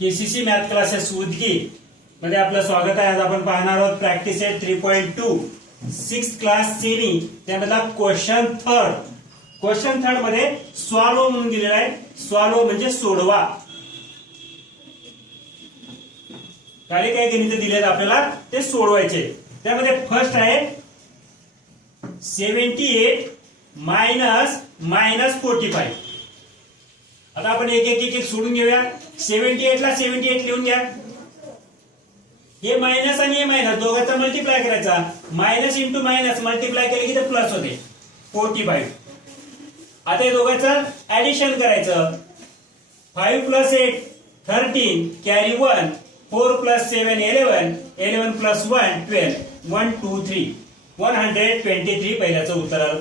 KCC math classes Udgir मध्ये आपलं स्वागत आहे। आज आपण पाहणार आहोत practice set 3.2 6th class semi त्यामधला क्वेश्चन थर्ड मध्ये सॉल्व म्हणून दिलेला आहे। सॉल्व म्हणजे सोडवा। खाली काही गणित दिलेत आपल्याला ते सोडवायचे। त्यामध्ये फर्स्ट आहे 78 मायनस 45। आता आपण एक सोडून घेऊया। 78 ला 78 लिहून घ्या। हे मायनस आणि हे मायनस दोघांचा मल्टिप्लाय करायचा। मायनस इंटू मायनस मल्टिप्लाय केले की ते प्लस होते 45। आता हे दोघांचं ऍडिशन करायचं। 5 प्लस 8 13 कॅरी 1 4 प्लस 7 11 11 प्लस 1 12 1 2 3 123 पहिल्याचं उत्तर आलं।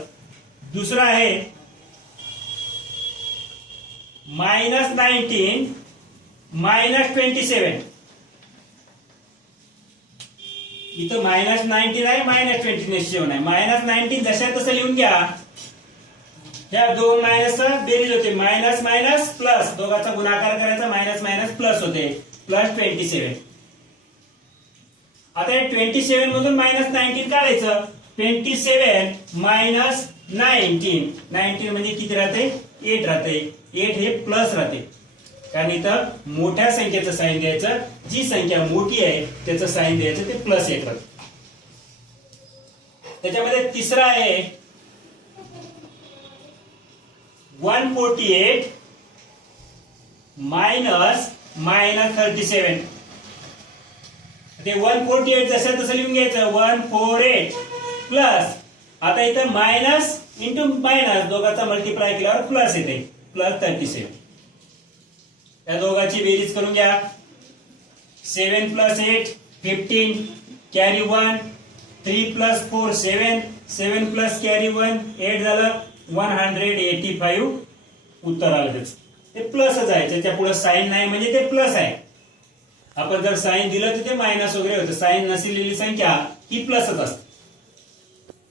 दुसरं आहे -19 -27। इथं -19 आहे -27 आहे। -19 जशा तसं लिहून घ्या। ह्या दोन मायनसचा बेरीज होते। मायनस मायनस प्लस दोघांचा गुणाकार करायचा। मायनस मायनस प्लस होते प्लस 27। आता 27 मधून -19 काढायचं। 27 मायनस 19 म्हणजे किती राहते 8 राहते। 8 हे प्लस राहते कारण इथं मोठ्या संख्येचं साइन द्यायचं। जी संख्या मोठी आहे त्याचं साइन द्यायचं ते प्लस 1 राहते। त्याच्यामध्ये तिसरा आहे 148 मायनस 37। ते 148 जसं तसं लिहून घ्यायचं। 148 प्लस आता इथं मायनस इंटू मायनस दोघांचा मल्टिप्लाय केल्यावर प्लस येते प्लस 37। या दोघांची बेरीज करून घ्या। 7 plus 8 15 carry 1 3 plus 4 7 7 plus carry 1 8 झालं 185 उत्तर आलं त्याचं। ते प्लसच आहे। त्याच्या पुढे साइन नाही म्हणजे ते प्लस आहे। आपण जर साइन दिलं तर ते मायनस वगैरे होतं। साइन नसलेली संख्या ही प्लसच असते।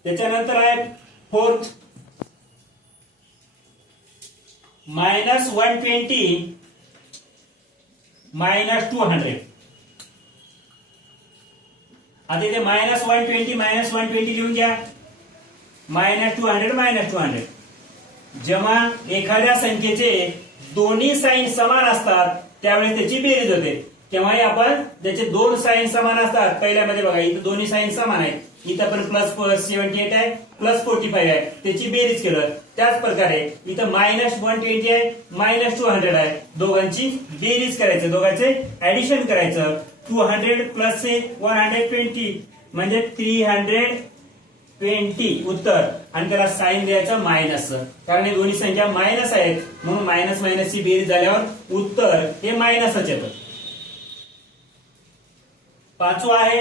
त्याच्यानंतर आहे फोर्थ -120 -200। आता इथे -120 लिहून घ्या। -200 जेव्हा एखाद्या संख्येचे दोन्ही साइन समान असतात त्यावेळेस त्याची बेरीज होते। तेव्हाही आपण त्याचे दोन साइन समान असतात। पहिल्यामध्ये बघा इथे दोन्ही साइन समान आहेत। इथं पण प्लस 78 आहे प्लस 45 आहे। त्याची बेरीज केलं त्याच प्रकारे इथं -120 आहे -200 आहे। दोघांची बेरीज करायचं। दोघांचे ऍडिशन करायचं। 200 प्लस 120 म्हणजे 320 उत्तर। आणि त्याला साइन द्यायचं मायनस कारण हे दोन्ही संख्या मायनस आहेत म्हणून मायनस मायनसची बेरीज झाल्यावर उत्तर हे मायनसच येतं। पाचवा आहे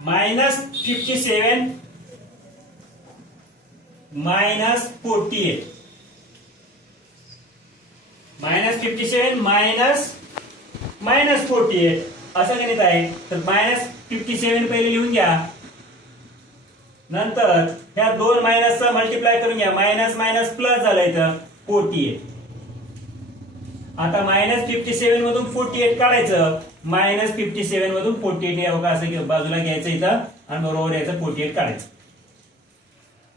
-57 -48। -57 -48 असं गणित आहे। तर -57 पहिले लिहून घ्या। नंतर ह्या दोन मायनसचा मल्टिप्लाय करून घ्या। मायनस मायनस प्लस झालं इथं 48। आता -57 मधून 48 काढायचं। -57 मधून 48 हे असं बाजूला घ्यायचं इथं आणि बरोबर याचं 48 काढायचं।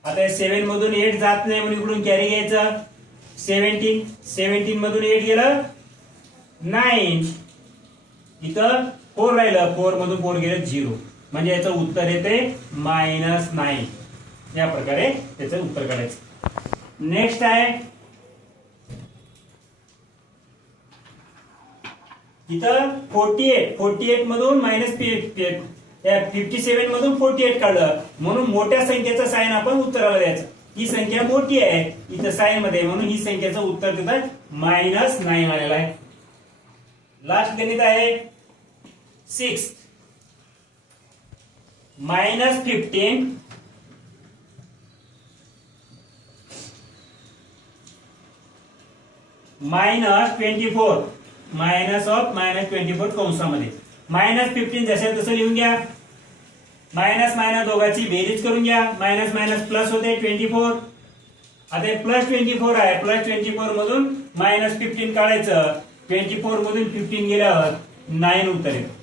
आता 7 मधून 8 जात नाही म्हणून इकडून कॅरी घ्यायचं। 17 मधून 8 गेलं 9 इथं 4 राहिलं 4 मधून 4 गेलं 0 म्हणजे याचं उत्तर येते -9। या प्रकारे त्याचं उत्तर काढायचं। नेक्स्ट आहे इथं 48 मधून -57 मधून 48 काढलं म्हणून मोठ्या संख्येचं साइन आपण उत्तराला द्यायचं। ही संख्या मोठी आहे इथं साइन मध्ये म्हणून ही संख्येचं उत्तर तिथं -9 आलेलं आहे। लास्ट गणित आहे 6 -15 -24 मायनस ऑफ -24 कंसामध्ये। -15 जशा तसं लिहून घ्या। मायनस मायनस दोघांची बेरीज करून घ्या। मायनस मायनस प्लस होते 24 आता हे +24 आहे, +24 मधून -15 काढायचं, 24 मधून 15 गेल्यावर 9 उत्तर येतं.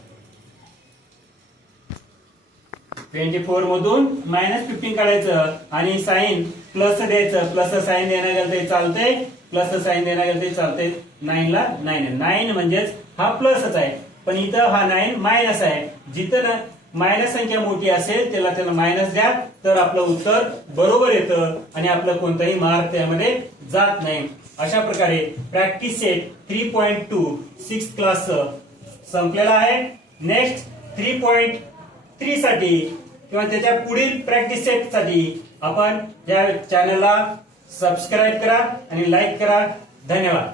24 मधून -15 काढायचं आणि साइन प्लस द्यायचं, प्लस साइन देणं गेलं तरी चालतंय, प्लस साइन देणं गेलं तरी चालतंय. 9 ला 9 म्हणजेच हा प्लसच आहे, पण इथं हा 9 मायनस आहे. जिथं मायनस संख्या मोठी असेल त्याला मायनस द्या, तर आपलं उत्तर बरोबर येतं आणि आपलं कोणताही मार्क त्यामध्ये जात नाही. अशा प्रकारे प्रॅक्टिस सेट 3.2 6 क्लास संपलेला आहे. नेक्स्ट 3.3 साठी किंवा त्याच्या पुढील प्रॅक्टिस सेट साठी आपण या चॅनलला सबस्क्राईब करा आणि लाईक करा. धन्यवाद.